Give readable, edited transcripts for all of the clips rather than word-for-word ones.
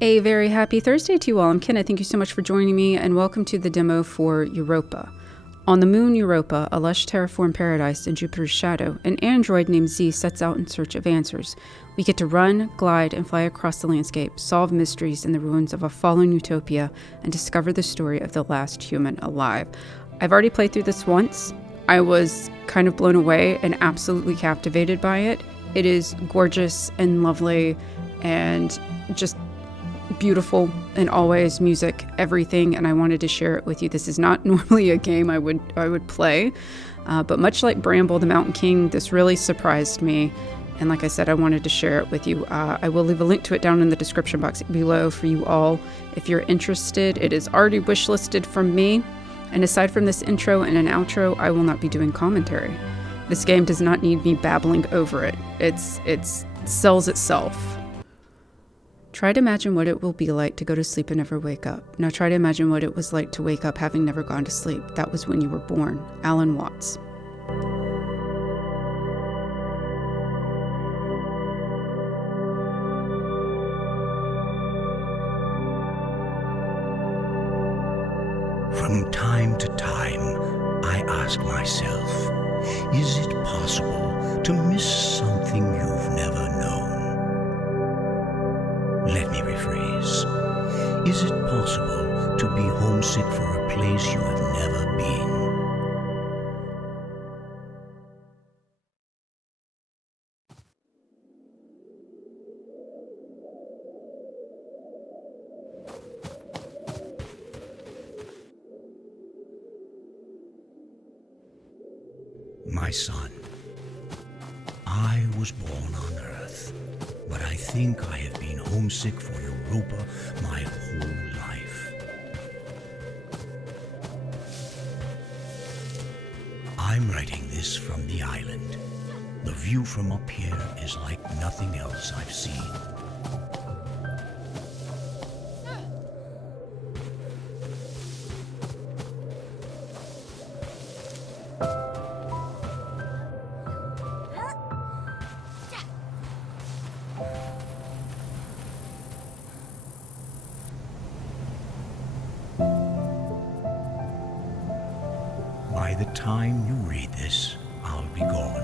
A very happy Thursday to you all. I'm Ken. Thank you so much for joining me, and welcome to the demo for Europa. On the moon Europa, a lush terraformed paradise in Jupiter's shadow, an android named Z sets out in search of answers. We get to run, glide, and fly across the landscape, solve mysteries in the ruins of a fallen utopia, and discover the story of the last human alive. I've already played through this once. I was kind of blown away and absolutely captivated by it. It is gorgeous and lovely and just beautiful, and always music, everything, and I wanted to share it with you. This is not normally a game I would play, but much like Bramble the Mountain King, this really surprised me, and like I said, I wanted to share it with you. I will leave a link to it down in the description box below for you all if you're interested. It is already wishlisted from me, and aside from this intro and an outro, I will not be doing commentary. This game does not need me babbling over it. It sells itself. Try to imagine what it will be like to go to sleep and never wake up. Now try to imagine what it was like to wake up having never gone to sleep. That was when you were born. Alan Watts. From time to time, I ask myself, is it possible to miss something you've never known? Let me rephrase. Is it possible to be homesick for a place you have never been? My son, I was born on Earth, but I think I have been homesick for Europa my whole life. I'm writing this from the island. The view from up here is like nothing else I've seen. By the time you read this, I'll be gone,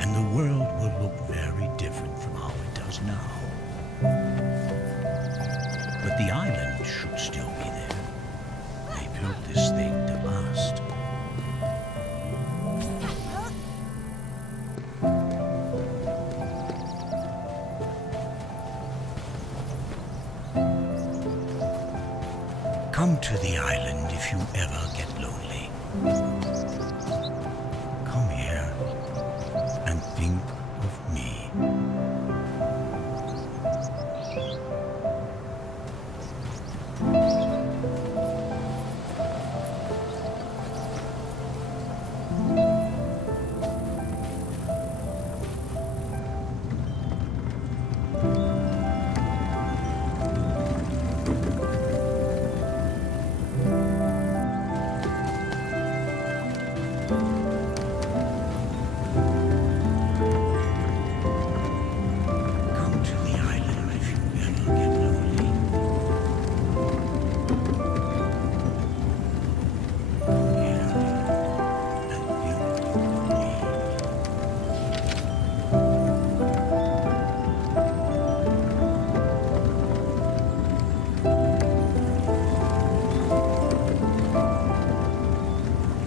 and the world will look very different from how it does now. But the island should still be there. They built this thing to last. Come to the island if you ever get lonely. Come here and think of me.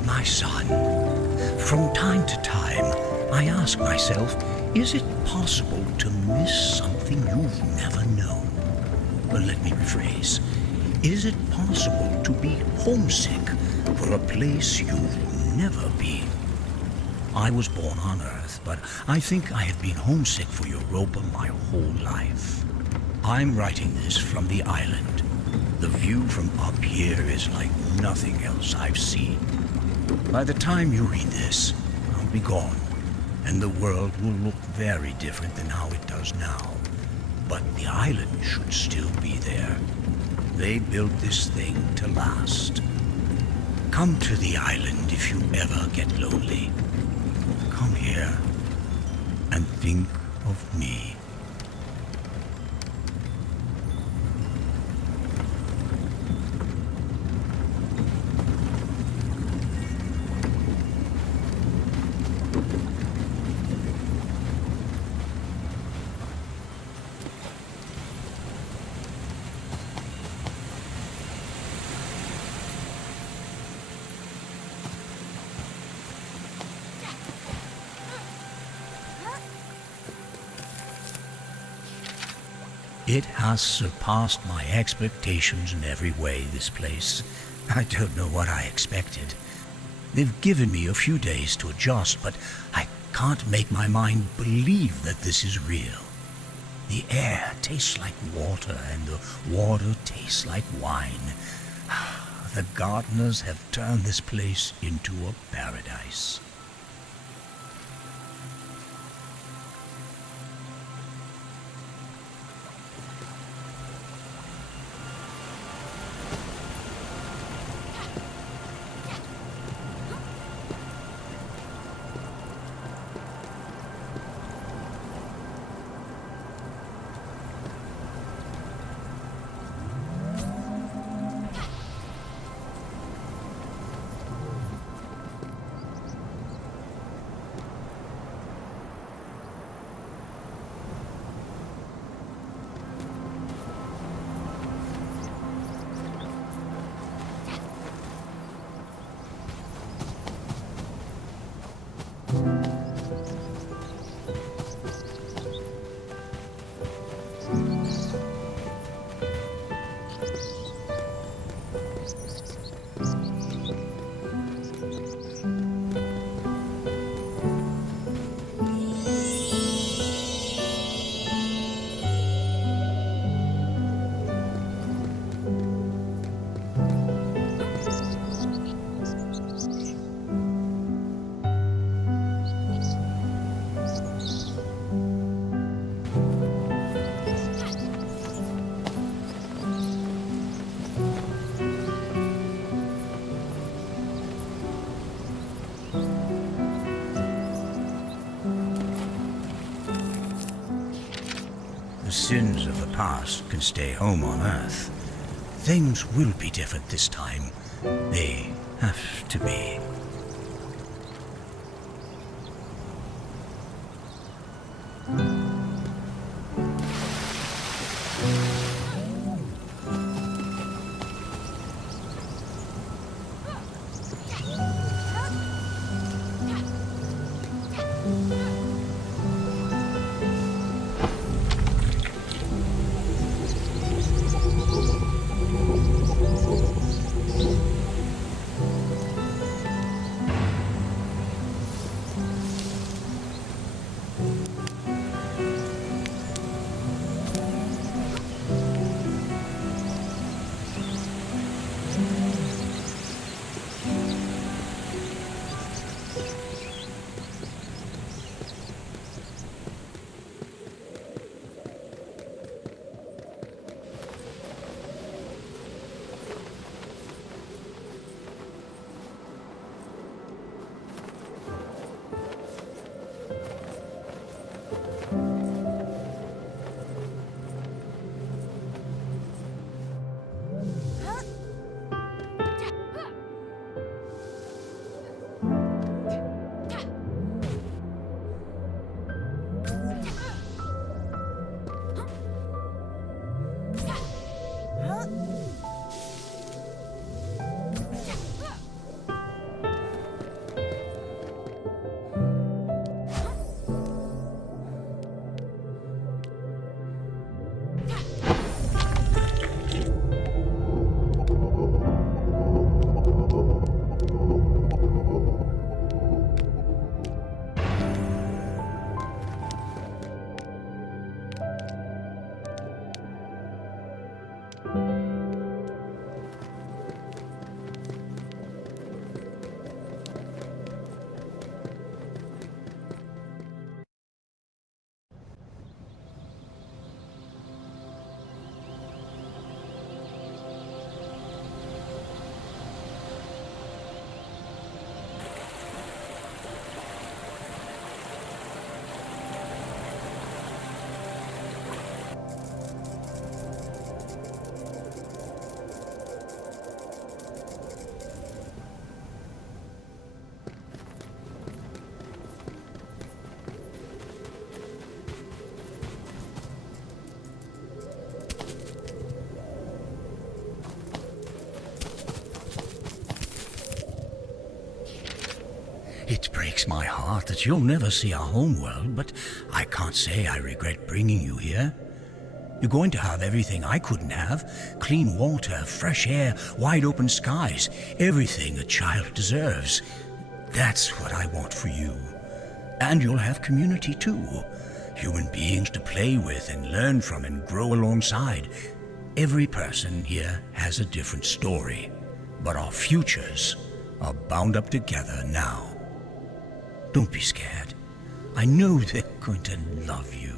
My son, from time to time, I ask myself, is it possible to miss something you've never known? But let me rephrase. Is it possible to be homesick for a place you've never been? I was born on Earth, but I think I have been homesick for Europa my whole life. I'm writing this from the island. The view from up here is like nothing else I've seen. By the time you read this, I'll be gone, and the world will look very different than how it does now. But the island should still be there. They built this thing to last. Come to the island if you ever get lonely. Come here and think of me. It has surpassed my expectations in every way, this place. I don't know what I expected. They've given me a few days to adjust, but I can't make my mind believe that this is real. The air tastes like water, and the water tastes like wine. The gardeners have turned this place into a paradise. The sins of the past can stay home on Earth. Things will be different this time. They have to be. It breaks my heart that you'll never see our homeworld, but I can't say I regret bringing you here. You're going to have everything I couldn't have: clean water, fresh air, wide open skies, everything a child deserves. That's what I want for you. And you'll have community too. Human beings to play with and learn from and grow alongside. Every person here has a different story, but our futures are bound up together now. Don't be scared. I know they're going to love you.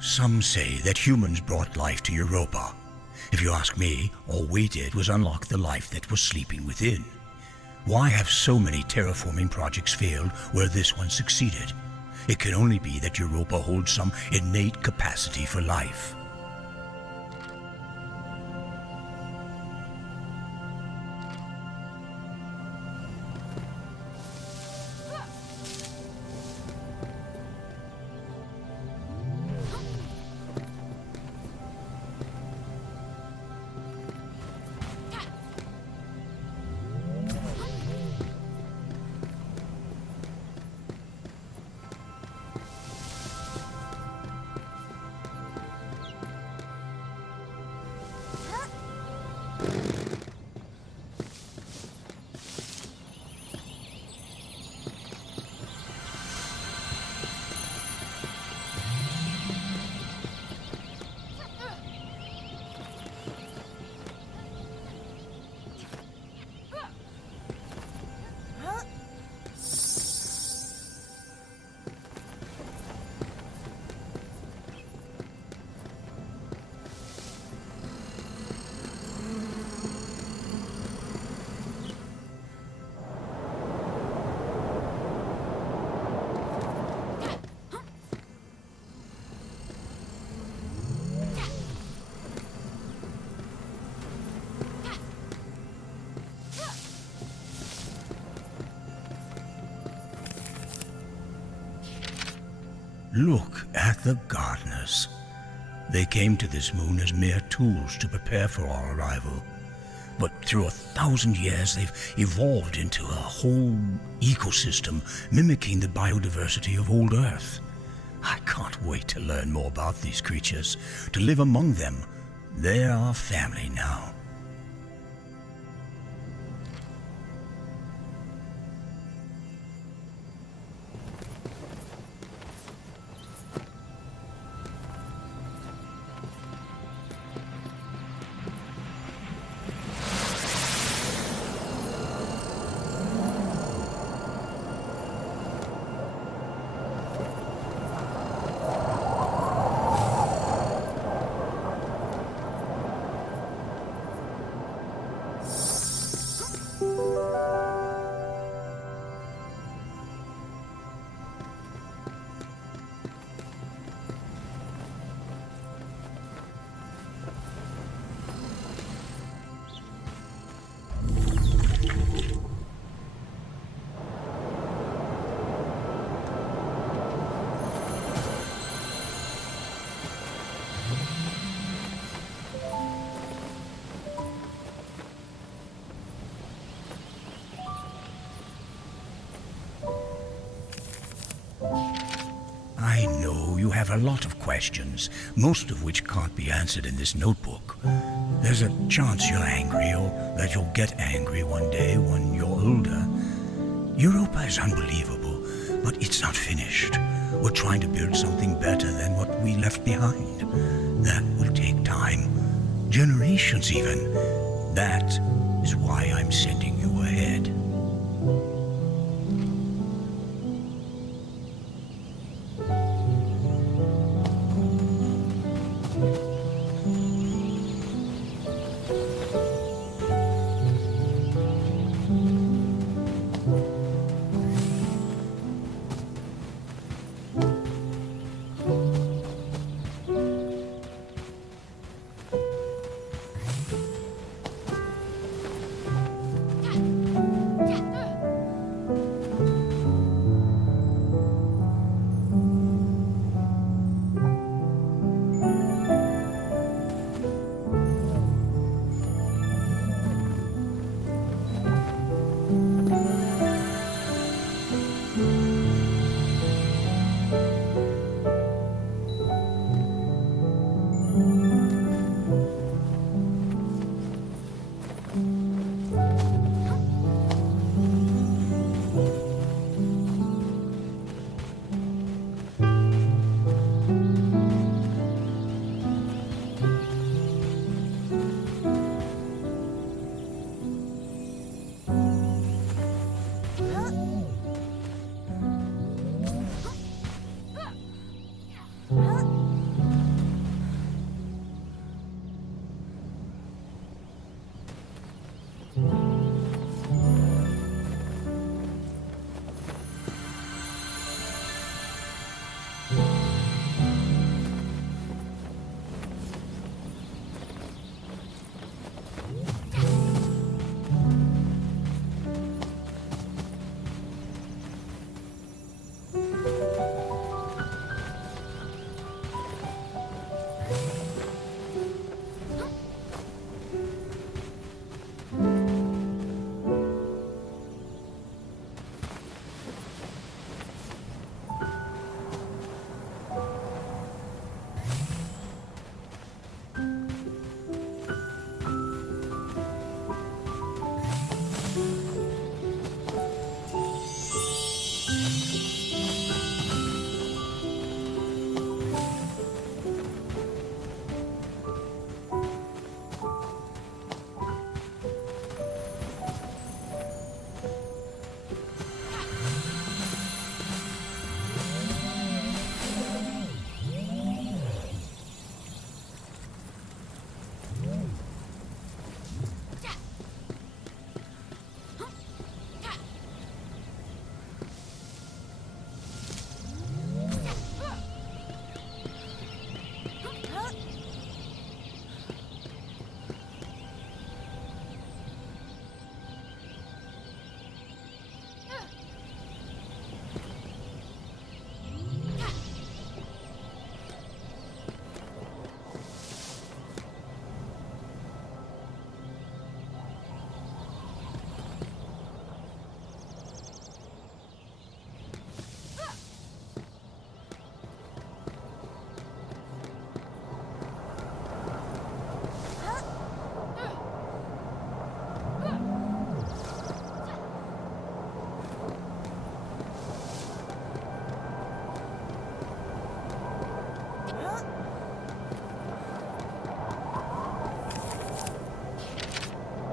Some say that humans brought life to Europa. If you ask me, all we did was unlock the life that was sleeping within. Why have so many terraforming projects failed where this one succeeded? It can only be that Europa holds some innate capacity for life. Look at the gardeners. They came to this moon as mere tools to prepare for our arrival. But through 1,000 years, they've evolved into a whole ecosystem mimicking the biodiversity of old Earth. I can't wait to learn more about these creatures, to live among them. They're our family now. I know you have a lot of questions, most of which can't be answered in this notebook. There's a chance you're angry, or that you'll get angry one day when you're older. Europa is unbelievable, but it's not finished. We're trying to build something better than what we left behind. That will take time. Generations even. That is why I'm sending you ahead.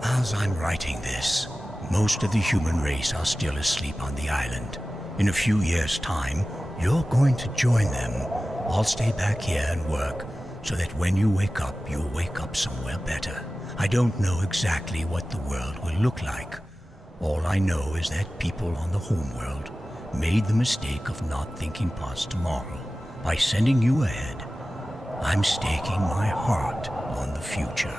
As I'm writing this, most of the human race are still asleep on the island. In a few years' time, you're going to join them. I'll stay back here and work, so that when you wake up, you'll wake up somewhere better. I don't know exactly what the world will look like. All I know is that people on the homeworld made the mistake of not thinking past tomorrow. By sending you ahead, I'm staking my heart on the future.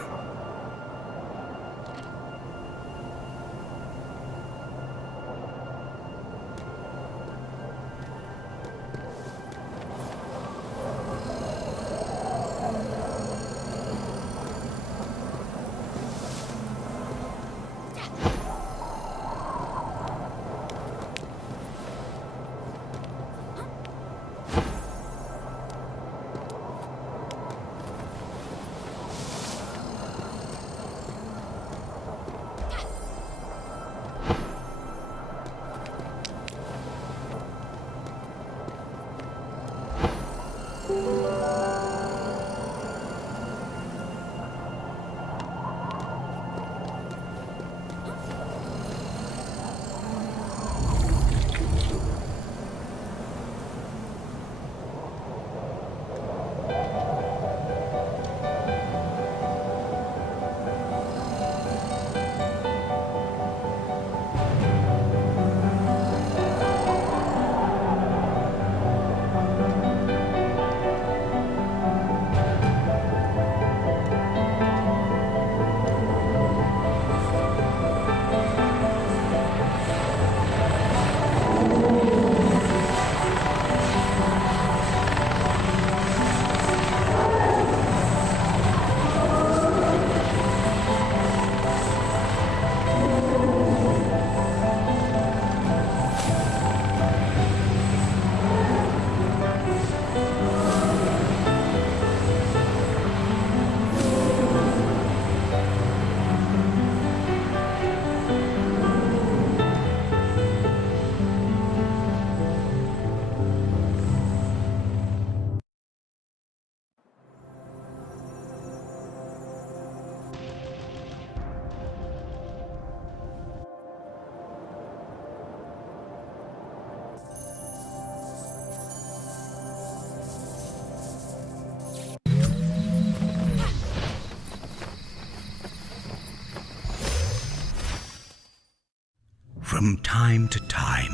From time to time,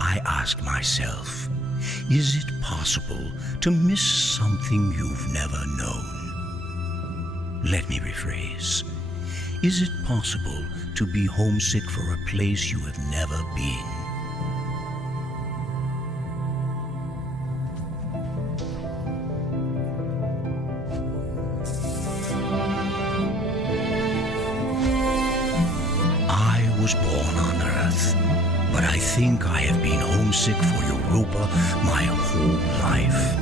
I ask myself, is it possible to miss something you've never known? Let me rephrase. Is it possible to be homesick for a place you have never been? I was born on Earth, but I think I have been homesick for Europa my whole life.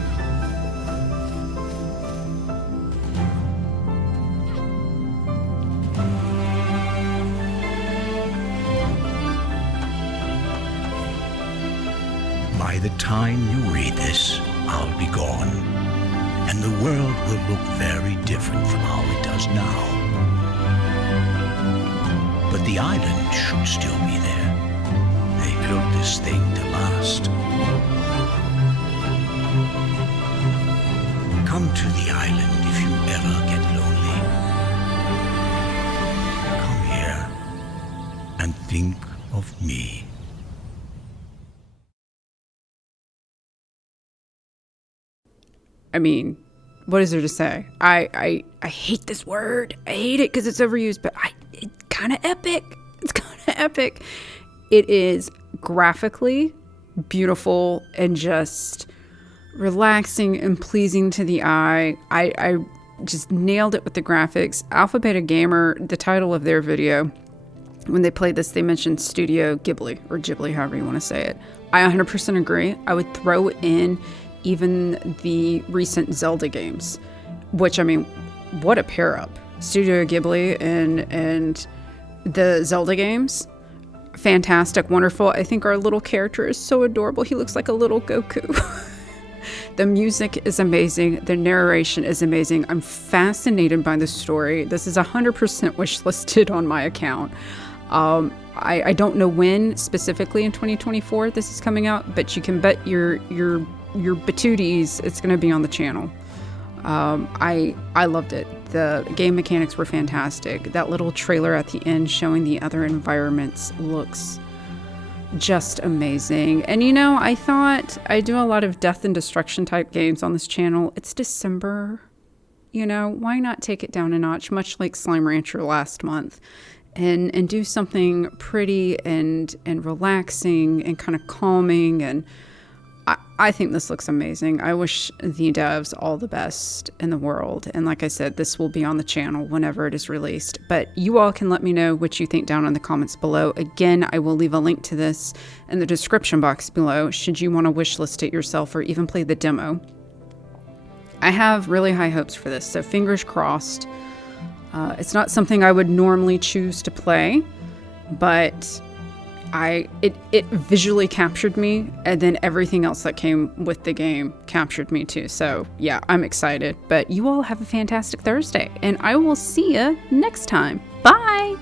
By the time you read this, I'll be gone, and the world will look very different from how it does now. But the island should still be there. They built this thing to last. Come to the island if you ever get lonely. Come here and think of me. I mean, what is there to say? I hate this word. I hate it because it's overused, but it's kind of epic. It's kind of epic. It is graphically beautiful and just relaxing and pleasing to the eye. I just nailed it with the graphics. Alpha Beta Gamer, the title of their video, when they played this, they mentioned Studio Ghibli, or Ghibli, however you want to say it. I 100% agree. I would throw in even the recent Zelda games, which, I mean, what a pair up. Studio Ghibli and the Zelda games, fantastic, wonderful. I think our little character is so adorable. He looks like a little Goku. The music is amazing. The narration is amazing. I'm fascinated by the story. This is 100% wishlisted on my account. I don't know when specifically in 2024 this is coming out, but you can bet your batooties it's going to be on the channel. I loved it. The game mechanics were fantastic. That little trailer at the end showing the other environments looks just amazing. And you know, I thought I do a lot of death and destruction type games on this channel. It's December, you know, why not take it down a notch, much like Slime Rancher last month, and do something pretty and relaxing and kind of calming. And I think this looks amazing. I wish the devs all the best in the world. And like I said, this will be on the channel whenever it is released. But you all can let me know what you think down in the comments below. Again, I will leave a link to this in the description box below should you want to wishlist it yourself or even play the demo. I have really high hopes for this, so fingers crossed. It's not something I would normally choose to play, but it visually captured me, and then everything else that came with the game captured me too. So yeah, I'm excited. But you all have a fantastic Thursday, and I will see you next time. Bye!